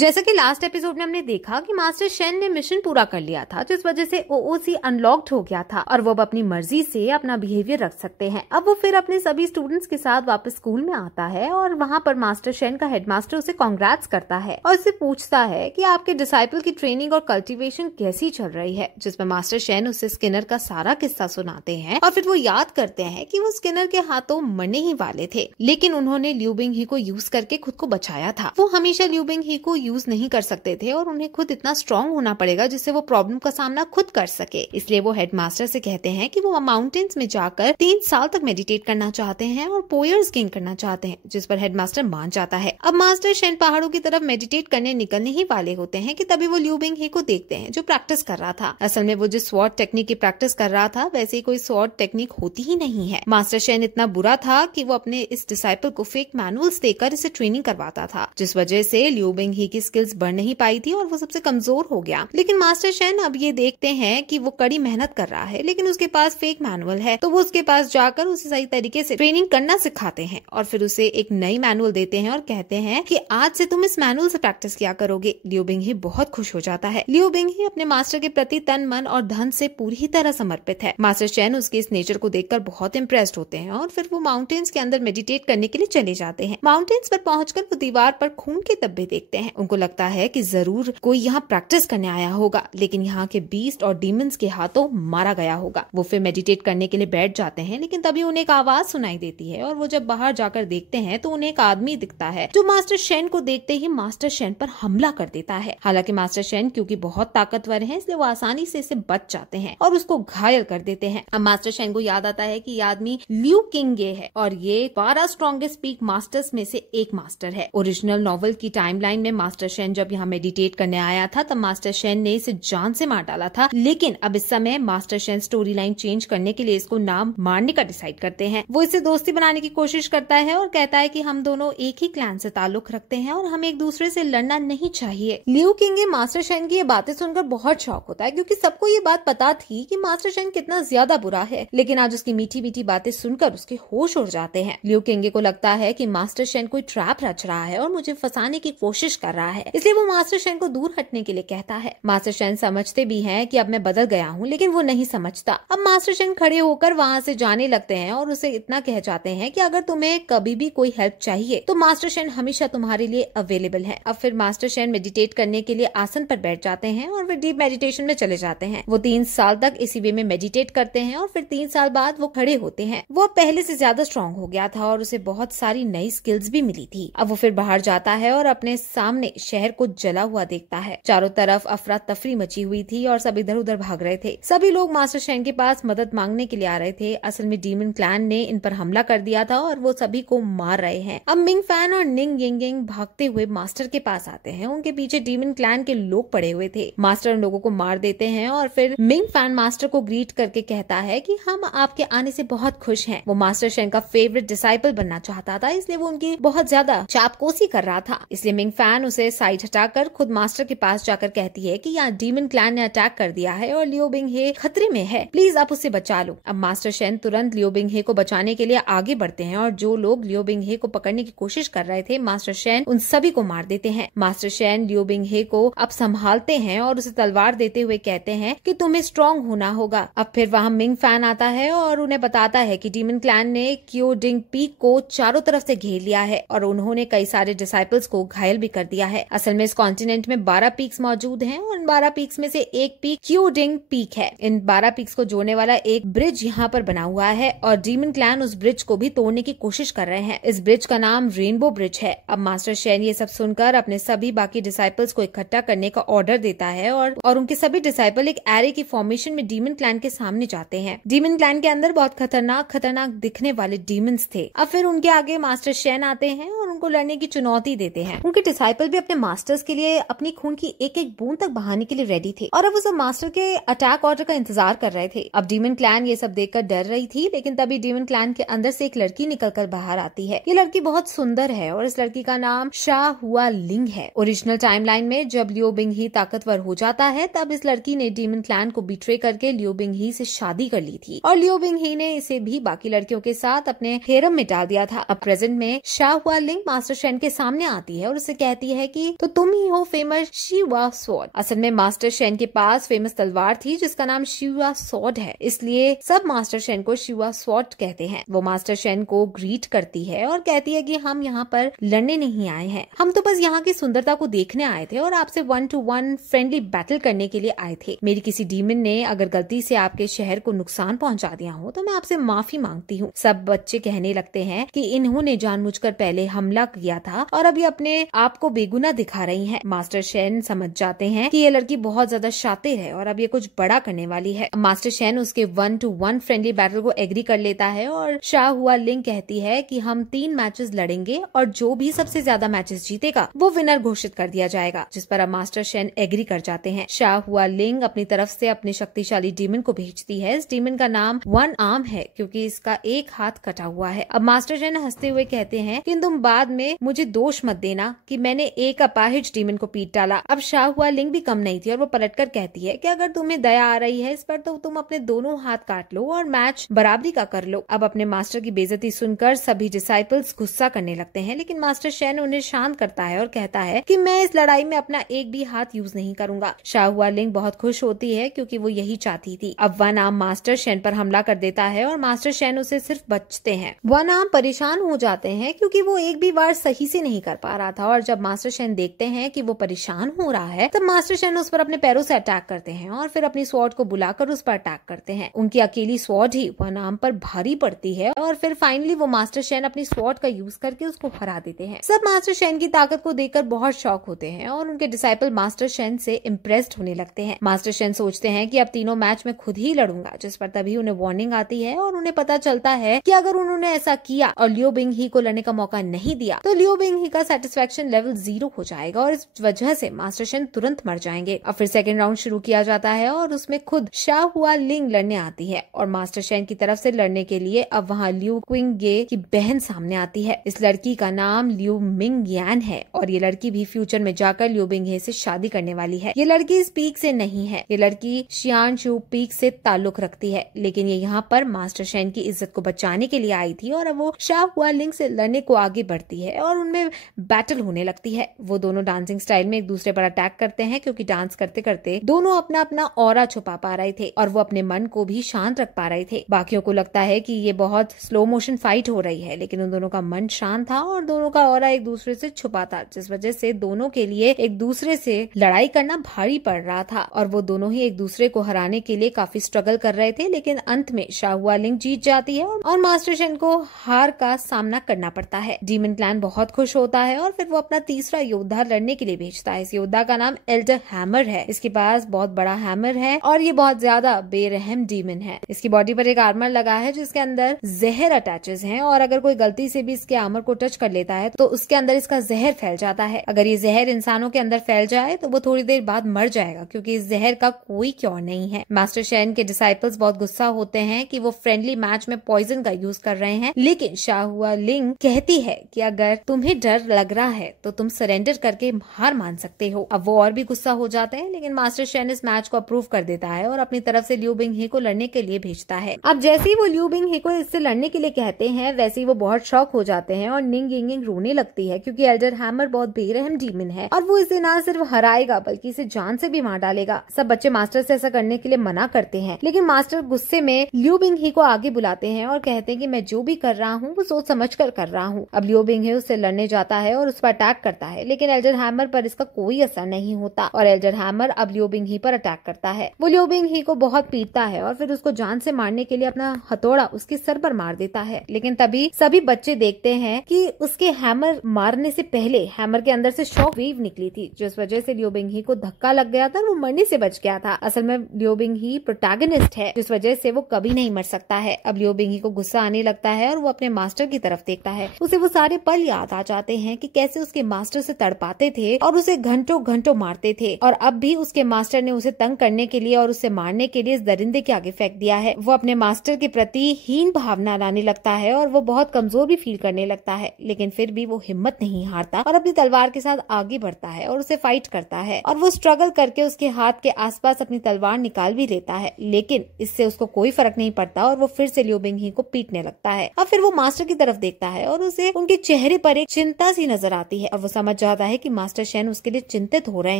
जैसा कि last episode में हमने देखा कि मास्टर शेन ने मिशन पूरा कर लिया था, जिस वजह से ओओसी अनलॉक्ड हो गया था और वो अब अपनी मर्जी से अपना बिहेवियर रख सकते हैं। अब वो फिर अपने सभी स्टूडेंट्स के साथ वापस स्कूल में आता है और वहाँ पर मास्टर शेन का हेडमास्टर उसे कांग्रेट्स करता है और उससे पूछता है कि आपके डिसाइपल की ट्रेनिंग और कल्टीवेशन कैसी चल रही है, जिसमें मास्टर शेन उसे स्किनर का सारा किस्सा सुनाते हैं और फिर वो याद करते हैं कि वो स्किनर के हाथों मरने ही वाले थे, लेकिन उन्होंने लियू बिंग ही को यूज करके खुद को बचाया था। वो हमेशा लियू बिंग ही को यूज नहीं कर सकते थे और उन्हें खुद इतना स्ट्रॉन्ग होना पड़ेगा जिससे वो प्रॉब्लम का सामना खुद कर सके। इसलिए वो हेडमास्टर से कहते हैं कि वो माउंटेन्स में जाकर 3 साल तक मेडिटेट करना चाहते हैं और पोयर्स गेन करना चाहते हैं, जिस पर हेडमास्टर मान जाता है। अब मास्टर शेन पहाड़ों की तरफ मेडिटेट करने निकलने ही वाले होते हैं कि तभी वो लियू बिंग ही को देखते हैं जो प्रैक्टिस कर रहा था। असल में वो जिस स्वॉर्ड टेक्निक की प्रैक्टिस कर रहा था वैसे ही कोई स्वॉर्ड टेक्निक होती ही नहीं है। मास्टर शेन इतना बुरा था कि वो अपने इस डिसाइपल को फेक मैनुअल्स देकर इसे ट्रेनिंग करवाता था, जिस वजह से लियू बिंग ही की स्किल्स बढ़ नहीं पाई थी और वो सबसे कमजोर हो गया। लेकिन मास्टर शेन अब ये देखते हैं कि वो कड़ी मेहनत कर रहा है लेकिन उसके पास फेक मैनुअल है, तो वो उसके पास जाकर उसे सही तरीके से ट्रेनिंग करना सिखाते हैं और फिर उसे एक नई मैनुअल देते हैं और कहते हैं कि आज से तुम इस मैनुअल से प्रैक्टिस किया करोगे। लियू बिंग ही बहुत खुश हो जाता है। लियू बिंग ही अपने मास्टर के प्रति तन मन और धन से पूरी तरह समर्पित है। मास्टर शेन उसके इस नेचर को देखकर बहुत इम्प्रेस्ड होते हैं और फिर वो माउंटेन्स के अंदर मेडिटेट करने के लिए चले जाते हैं। माउंटेन्स पर पहुंचकर वो दीवार पर खून के धब्बे देखते हैं। उनको लगता है कि जरूर कोई यहाँ प्रैक्टिस करने आया होगा, लेकिन यहाँ के बीस्ट और डीमंस के हाथों मारा गया होगा। वो फिर मेडिटेट करने के लिए बैठ जाते हैं, लेकिन तभी उन्हें एक आवाज सुनाई देती है और वो जब बाहर जाकर देखते हैं तो उन्हें एक आदमी दिखता है जो मास्टर शेन को देखते ही मास्टर शेन पर हमला कर देता है। हालांकि मास्टर शेन क्योंकि बहुत ताकतवर है इसलिए वो आसानी से इसे बच जाते हैं और उसको घायल कर देते हैं। अब मास्टर शेन को याद आता है कि ये आदमी लियू किंगे है और ये 12 स्ट्रॉन्गेस्ट पीक मास्टर्स में से एक मास्टर है। ओरिजिनल नॉवल की टाइमलाइन में मास्टर शेन जब यहाँ मेडिटेट करने आया था तब मास्टर शेन ने इसे जान से मार डाला था, लेकिन अब इस समय master Shane story line change करने के लिए इसको नाम मारने का डिसाइड करते हैं। वो इसे दोस्ती बनाने की कोशिश करता है और कहता है कि हम दोनों एक ही क्लैन से ताल्लुक रखते हैं और हमें एक दूसरे से लड़ना नहीं चाहिए। लियू किंगे मास्टर शेन की ये बातें सुनकर बहुत शॉक होता है क्योंकि सबको ये बात पता थी कि मास्टर शेन कितना ज्यादा बुरा है, लेकिन आज उसकी मीठी मीठी बातें सुनकर उसके होश उड़ जाते हैं। लियू किंगे को लगता है कि मास्टर शेन कोई ट्रैप रच रहा है और मुझे फंसाने की कोशिश कर रहा है, इसलिए वो मास्टर शेन को दूर हटने के लिए कहता है। मास्टर शेन समझते भी हैं कि अब मैं बदल गया हूँ, लेकिन वो नहीं समझता। अब मास्टर शेन खड़े होकर वहाँ से जाने लगते हैं और उसे इतना कह जाते हैं कि अगर तुम्हें कभी भी कोई हेल्प चाहिए तो मास्टर शेन हमेशा तुम्हारे लिए अवेलेबल है। अब फिर मास्टर शेन मेडिटेट करने के लिए आसन पर बैठ जाते हैं और फिर डीप मेडिटेशन में चले जाते हैं। वो 3 साल तक इसी वे में मेडिटेट करते हैं और फिर 3 साल बाद वो खड़े होते हैं। वो पहले से ज्यादा स्ट्रॉन्ग हो गया था और उसे बहुत सारी नई स्किल्स भी मिली थी। अब वो फिर बाहर जाता है और अपने सामने शहर को जला हुआ देखता है। चारों तरफ अफरा तफरी मची हुई थी और सब इधर उधर भाग रहे थे। सभी लोग मास्टर शेन के पास मदद मांगने के लिए आ रहे थे। असल में डीमन क्लैन ने इन पर हमला कर दिया था और वो सभी को मार रहे हैं। अब मिंग फैन और निंग यिंग भागते हुए मास्टर के पास आते हैं। उनके पीछे डीमन क्लैन के लोग पड़े हुए थे। मास्टर उन लोगों को मार देते हैं और फिर मिंग फैन मास्टर को ग्रीट करके कहता है कि हम आपके आने से बहुत खुश हैं। वो मास्टर शेन का फेवरेट डिसाइपल बनना चाहता था, इसलिए वो उनकी बहुत ज्यादा चापकोसी कर रहा था। इसलिए मिंग फैन उसे साइड हटाकर खुद मास्टर के पास जाकर कहती है कि यहाँ डीमन क्लैन ने अटैक कर दिया है और लियू बिंग हे खतरे में है, प्लीज आप उसे बचा लो। अब मास्टर शेन तुरंत लियू बिंग हे को बचाने के लिए आगे बढ़ते हैं और जो लोग लियू बिंग हे को पकड़ने की कोशिश कर रहे थे मास्टर शेन उन सभी को मार देते हैं। मास्टर शेन लियू बिंग हे को अब संभालते हैं और उसे तलवार देते हुए कहते हैं कि तुम्हें स्ट्रॉन्ग होना होगा। अब फिर वहाँ मिंग फैन आता है और उन्हें बताता है कि डीमन क्लैन ने क्योडिंग पीक को चारों तरफ से घेर लिया है और उन्होंने कई सारे डिसाइपल्स को घायल भी कर दिया है। असल में इस कॉन्टिनेंट में 12 पीक्स मौजूद हैं और इन 12 पीक्स में से एक पीक क्योडिंग पीक है। इन 12 पीक्स को जोड़ने वाला एक ब्रिज यहाँ पर बना हुआ है और डीमन क्लैन उस ब्रिज को भी तोड़ने की कोशिश कर रहे हैं। इस ब्रिज का नाम रेनबो ब्रिज है। अब मास्टर शेन ये सब सुनकर अपने सभी बाकी डिसाइपल्स को इकट्ठा करने का ऑर्डर देता है और उनके सभी डिसाइपल एक एरे की फॉर्मेशन में डीमन क्लैन के सामने जाते हैं। डीमन क्लैन के अंदर बहुत खतरनाक दिखने वाले डीमंस थे। अब फिर उनके आगे मास्टर शेन आते हैं और उनको लड़ने की चुनौती देते हैं। उनके डिसाइपल भी अपने मास्टर्स के लिए अपनी खून की एक एक बूंद तक बहाने के लिए रेडी थे और अब वो सब मास्टर के अटैक ऑर्डर का इंतजार कर रहे थे। अब डीमन क्लैन ये सब देखकर डर रही थी, लेकिन तभी डीमन क्लैन के अंदर से एक लड़की निकलकर बाहर आती है। ये लड़की बहुत सुंदर है और इस लड़की का नाम शा हुआ लिंग है। ओरिजिनल टाइमलाइन में जब लियू बिंग ही ताकतवर हो जाता है तब इस लड़की ने डीमन क्लैन को बिट्रे करके लियू बिंग ही से शादी कर ली थी और लियू बिंग ही ने इसे भी बाकी लड़कियों के साथ अपने हेरम में डाल दिया था। अब प्रेजेंट में शा हुआ लिंग मास्टर शेन के सामने आती है और उसे कहती है कि तो तुम ही हो फेमस शिवा स्वॉर्ड। असल में मास्टर शेन के पास फेमस तलवार थी जिसका नाम शिवा स्वॉर्ड है, इसलिए सब मास्टर शेन को शिवा स्वॉर्ड कहते हैं। वो मास्टर शेन को ग्रीट करती है और कहती है कि हम यहाँ पर लड़ने नहीं आए हैं, हम तो बस यहाँ की सुंदरता को देखने आए थे और आपसे 1-to-1 फ्रेंडली बैटल करने के लिए आए थे। मेरी किसी डीमन ने अगर गलती से आपके शहर को नुकसान पहुंचा दिया हो तो मैं आपसे माफी मांगती हूँ। सब बच्चे कहने लगते हैं कि इन्होंने जानबूझकर पहले हमला किया था और अभी अपने आप को बेगुनाह दिखा रही हैं। मास्टर शेन समझ जाते हैं कि ये लड़की बहुत ज्यादा शातिर है और अब ये कुछ बड़ा करने वाली है। मास्टर शेन उसके 1-to-1 फ्रेंडली बैटल को एग्री कर लेता है और शाह हुआ लिंग कहती है कि हम 3 मैचेस लड़ेंगे और जो भी सबसे ज्यादा मैचेस जीतेगा वो विनर घोषित कर दिया जाएगा, जिस पर अब मास्टर शेन एग्री कर जाते हैं। शाह हुआ लिंग अपनी तरफ से अपने शक्तिशाली डीमन को भेजती है। इस डीमन का नाम वन आर्म है क्योंकि इसका एक हाथ कटा हुआ है। अब मास्टर शेन हंसते हुए कहते हैं कि तुम बाद में मुझे दोष मत देना कि मैंने एक अपाहिज डीमन को पीट डाला। अब शाह हुआ लिंग भी कम नहीं थी और वो पलटकर कहती है कि अगर तुम्हें दया आ रही है इस पर तो तुम अपने दोनों हाथ काट लो और मैच बराबरी का कर लो। अब अपने मास्टर की बेइज्जती सुनकर सभी डिसाइपल्स गुस्सा करने लगते हैं, लेकिन मास्टर शेन उन्हें शांत करता है और कहता है कि मैं इस लड़ाई में अपना एक भी हाथ यूज नहीं करूंगा। शाह हुआ लिंग बहुत खुश होती है क्योंकि वो यही चाहती थी। अब वन आर्म मास्टर शेन पर हमला कर देता है और मास्टर शेन उसे सिर्फ बचते हैं। वन आर्म परेशान हो जाते हैं क्योंकि वो एक भी वार सही से नहीं कर पा रहा था और जब मास्टर शेन देखते हैं कि वो परेशान हो रहा है तब मास्टर शेन उस पर अपने पैरों से अटैक करते हैं और फिर अपनी स्वॉर्ड को बुलाकर उस पर अटैक करते हैं। उनकी अकेली स्वॉर्ड ही वन आर्म पर भारी पड़ती है और फिर फाइनली वो मास्टर शेन अपनी स्वॉर्ड का यूज करके उसको हरा देते हैं। सब मास्टर शेन की ताकत को देखकर बहुत शॉक होते हैं और उनके डिसाइपल मास्टर शेन से इम्प्रेस्ड होने लगते हैं। मास्टर शेन सोचते हैं कि अब तीनों मैच में खुद ही लड़ूंगा, जिस पर तभी उन्हें वार्निंग आती है और उन्हें पता चलता है कि अगर उन्होंने ऐसा किया और लियो बिंग ही को लड़ने का मौका नहीं दिया तो लियो बिंग ही का सेटिस्फेक्शन लेवल 0 हो जाएगा और इस वजह से मास्टर शेन तुरंत मर जाएंगे। अब फिर सेकंड राउंड शुरू किया जाता है और उसमें खुद शाह हुआ लिंग लड़ने आती है और मास्टर शेन की तरफ से लड़ने के लिए अब वहाँ लियू क्विंग ये की बहन सामने आती है। इस लड़की का नाम लियू मिंग यान है और ये लड़की भी फ्यूचर में जाकर लियू बिंग हे से शादी करने वाली है। ये लड़की इस पीक से नहीं है, ये लड़की शियान शू पीक से ताल्लुक रखती है, लेकिन ये यहाँ पर मास्टर शेन की इज्जत को बचाने के लिए आई थी और अब वो शाह हुआ लिंग से लड़ने को आगे बढ़ती है और उनमें बैटल होने लगती है। वो दोनों डांसिंग स्टाइल में एक दूसरे पर अटैक करते हैं क्योंकि डांस करते करते दोनों अपना अपना ऑरा छुपा पा रहे थे और वो अपने मन को भी शांत रख पा रहे थे। बाकियों को लगता है कि ये बहुत स्लो मोशन फाइट हो रही है, लेकिन उन दोनों का मन शांत था और दोनों का ऑरा एक दूसरे से छुपा था, जिस वजह से दोनों के लिए एक दूसरे से लड़ाई करना भारी पड़ रहा था और वो दोनों ही एक दूसरे को हराने के लिए काफी स्ट्रगल कर रहे थे। लेकिन अंत में शाह हुआ लिंग जीत जाती है और मास्टर शेन को हार का सामना करना पड़ता है। डीमन क्लैन बहुत खुश होता है और फिर वो अपना तीसरा योद्धा लड़ने के लिए भेजता है। इस योद्धा का नाम एल्डर हैमर है। इसके पास बहुत बड़ा हैमर है और ये बहुत ज्यादा बेरहम डीमन है। इसकी बॉडी पर एक आर्मर लगा है जिसके अंदर जहर अटैचेस हैं और अगर कोई गलती से भी इसके आर्मर को टच कर लेता है तो उसके अंदर इसका जहर फैल जाता है। अगर ये जहर इंसानों के अंदर फैल जाए तो वो थोड़ी देर बाद मर जाएगा क्योंकि इस जहर का कोई क्योर नहीं है। मास्टर शेन के डिसाइपल्स बहुत गुस्सा होते हैं कि वो फ्रेंडली मैच में पॉइजन का यूज कर रहे हैं, लेकिन शाह हुआ लिंग कहती है कि अगर तुम्हें डर लग रहा है तो तुम सरेंडर करके हार मान सकते हो। अब वो और भी गुस्सा हो जाते हैं, लेकिन मास्टर शेन इस मैच को अप्रूव कर देता है और अपनी तरफ से लियू बिंग ही को लड़ने के लिए भेजता है। अब जैसे ही वो लियू बिंग ही को इससे लड़ने के लिए कहते हैं वैसे ही वो बहुत शॉक हो जाते हैं और निंग यिंग रोने लगती है क्योंकि एल्डर हैमर बहुत बेरहम डीमन है और वो इसे ना सिर्फ हराएगा बल्कि इसे जान से भी मार डालेगा। सब बच्चे मास्टर से ऐसा करने के लिए मना करते हैं, लेकिन मास्टर गुस्से में लियू बिंग ही को आगे बुलाते हैं और कहते हैं कि मैं जो भी कर रहा हूँ वो सोच समझ कर रहा हूँ। अब लियू बिंग ही उससे लड़ने जाता है और उस पर अटैक करता है, लेकिन एल्डर हैमर पर इसका कोई असर नहीं होता और एल्डर हैमर अब लियू बिंग ही पर अटैक करता है। वो लियू बिंग ही को बहुत पीटता है और फिर उसको जान से मारने के लिए अपना हथौड़ा उसके सर पर मार देता है, लेकिन तभी सभी बच्चे देखते हैं कि उसके हैमर मारने से पहले हैमर के अंदर से शॉक वेव निकली थी, जिस वजह से लियू बिंग ही को धक्का लग गया था और वो मरने से बच गया था। असल में लियू बिंग ही प्रोटैगनिस्ट है, जिस वजह से वो कभी नहीं मर सकता है। अब लियू बिंग ही को गुस्सा आने लगता है और वो अपने मास्टर की तरफ देखता है। उसे वो सारे पल याद आ जाते हैं कि कैसे उसके मास्टर से तड़पाते थे और उसे घंटों घंटों मारते थे और अब भी उसके मास्टर ने उसे तंग करने के लिए और उसे मारने के लिए इस दरिंदे के आगे फेंक दिया है। वो अपने मास्टर के प्रति हीन भावना लाने लगता है और वो बहुत कमजोर भी फील करने लगता है, लेकिन फिर भी वो हिम्मत नहीं हारता और अपनी तलवार के साथ आगे बढ़ता है और उसे फाइट करता है और वो स्ट्रगल करके उसके हाथ के आसपास अपनी तलवार निकाल भी लेता है, लेकिन इससे उसको कोई फर्क नहीं पड़ता और वो फिर से लियू बिंग ही को पीटने लगता है। अब फिर वो मास्टर की तरफ देखता है और उसे उनके चेहरे पर एक चिंता सी नजर आती है और वो समझ जाता है कि मास्टर शेन उसके लिए चिंतित हो रहे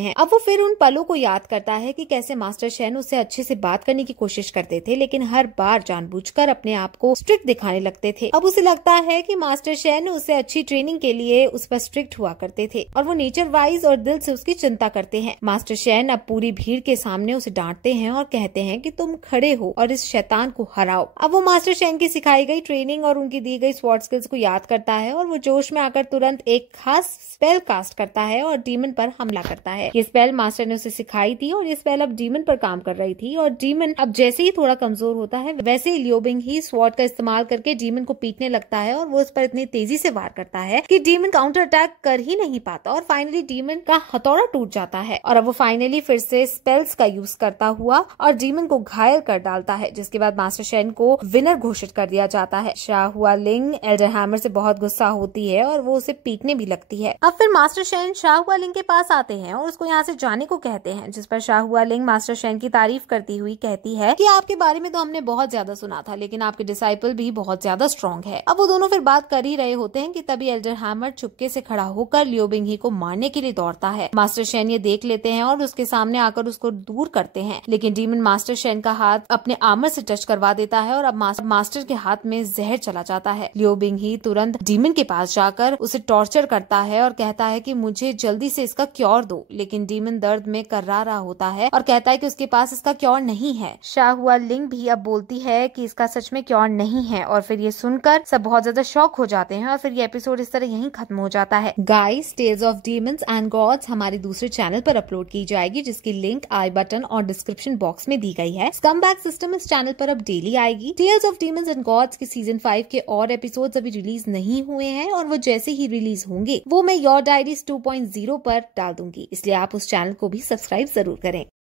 हैं। अब वो फिर उन पलों को याद करता है कि कैसे मास्टर शेन उससे अच्छे से बात करने की कोशिश करते थे, लेकिन हर बार जानबूझकर अपने आप को स्ट्रिक्ट दिखाने लगते थे। अब उसे लगता है कि मास्टर शेन उससे अच्छी ट्रेनिंग के लिए उस पर स्ट्रिक्ट हुआ करते थे और वो नेचर वाइज और दिल से उसकी चिंता करते हैं। मास्टर शेन अब पूरी भीड़ के सामने उसे डांटते हैं और कहते हैं कि तुम खड़े हो और इस शैतान को हराओ। अब वो मास्टर शेन की सिखाई गई ट्रेनिंग और उनकी दी गई स्वॉर्ड स्किल्स को याद करता है और वो जोश में आकर तुरंत एक खास स्पेल कास्ट करता है और डीमन पर हमला करता है। ये स्पेल मास्टर ने उसे सिखाई थी और ये स्पेल अब डीमन पर काम कर रही थी और डीमन अब जैसे ही थोड़ा कमजोर होता है वैसे ही लियोबिंग ही स्वॉर्ड का इस्तेमाल करके डीमन को पीटने लगता है और वो उस पर इतनी तेजी से वार करता है कि डीमन काउंटर अटैक कर ही नहीं पाता और फाइनली डीमन का हथौड़ा टूट जाता है और अब वो फाइनली फिर से स्पेल्स का यूज करता हुआ और डीमन को घायल कर डालता है, जिसके बाद मास्टर शेन को विनर घोषित कर दिया जाता है। शाहुआ लिंग एल्डर हैमर से बहुत गुस्सा होती है और वो उसे पीटने भी लगती है। अब फिर मास्टर शेन शाहुआ लिंग के पास आते हैं और उसको यहाँ से जाने को कहते हैं, जिस पर शाहुआ लिंग मास्टर शेन की तारीफ करती हुई कहती है कि आपके बारे में तो हमने बहुत ज्यादा सुना था, लेकिन आपके डिसाइपल भी बहुत ज्यादा स्ट्रॉन्ग है। अब वो दोनों फिर बात कर ही रहे होते हैं कि तभी एल्डर हैमर चुपके से खड़ा होकर लियोबिंग ही को मारने के लिए दौड़ता है। मास्टर शेन ये देख लेते हैं और उसके सामने आकर उसको दूर करते हैं, लेकिन डीमन मास्टर शेन का हाथ अपने आर्मर से टच करवा देता है और अब मास्टर के हाथ में जहर चला जाता है। लियोबिंग ही तुरंत डीमन के पास जाकर उसे टॉर्चर करता है और कहता है कि मुझे जल्दी से इसका क्योर दो, लेकिन डीमन दर्द में कर्रा रहा होता है और कहता है कि उसके पास इसका क्योर नहीं है। शाहुआ लिंग भी अब बोलती है कि इसका सच में क्योर नहीं है और फिर ये सुनकर सब बहुत ज्यादा शॉक हो जाते हैं और फिर ये एपिसोड इस तरह यहीं खत्म हो जाता है। Guys, tales of demons and gods हमारे दूसरे चैनल पर अपलोड की जाएगी, जिसकी लिंक आई बटन और डिस्क्रिप्शन बॉक्स में दी गई है। स्कमबैग सिस्टम इस चैनल पर अब डेली आएगी। Tales of demons and gods के सीजन 5 के और एपिसोड्स अभी रिलीज नहीं हुए हैं और वो जैसे ही रिलीज होंगे वो मैं योर डायरीज 2.0 पर डाल दूंगी, इसलिए आप उस चैनल को भी सब्सक्राइब जरूर करें।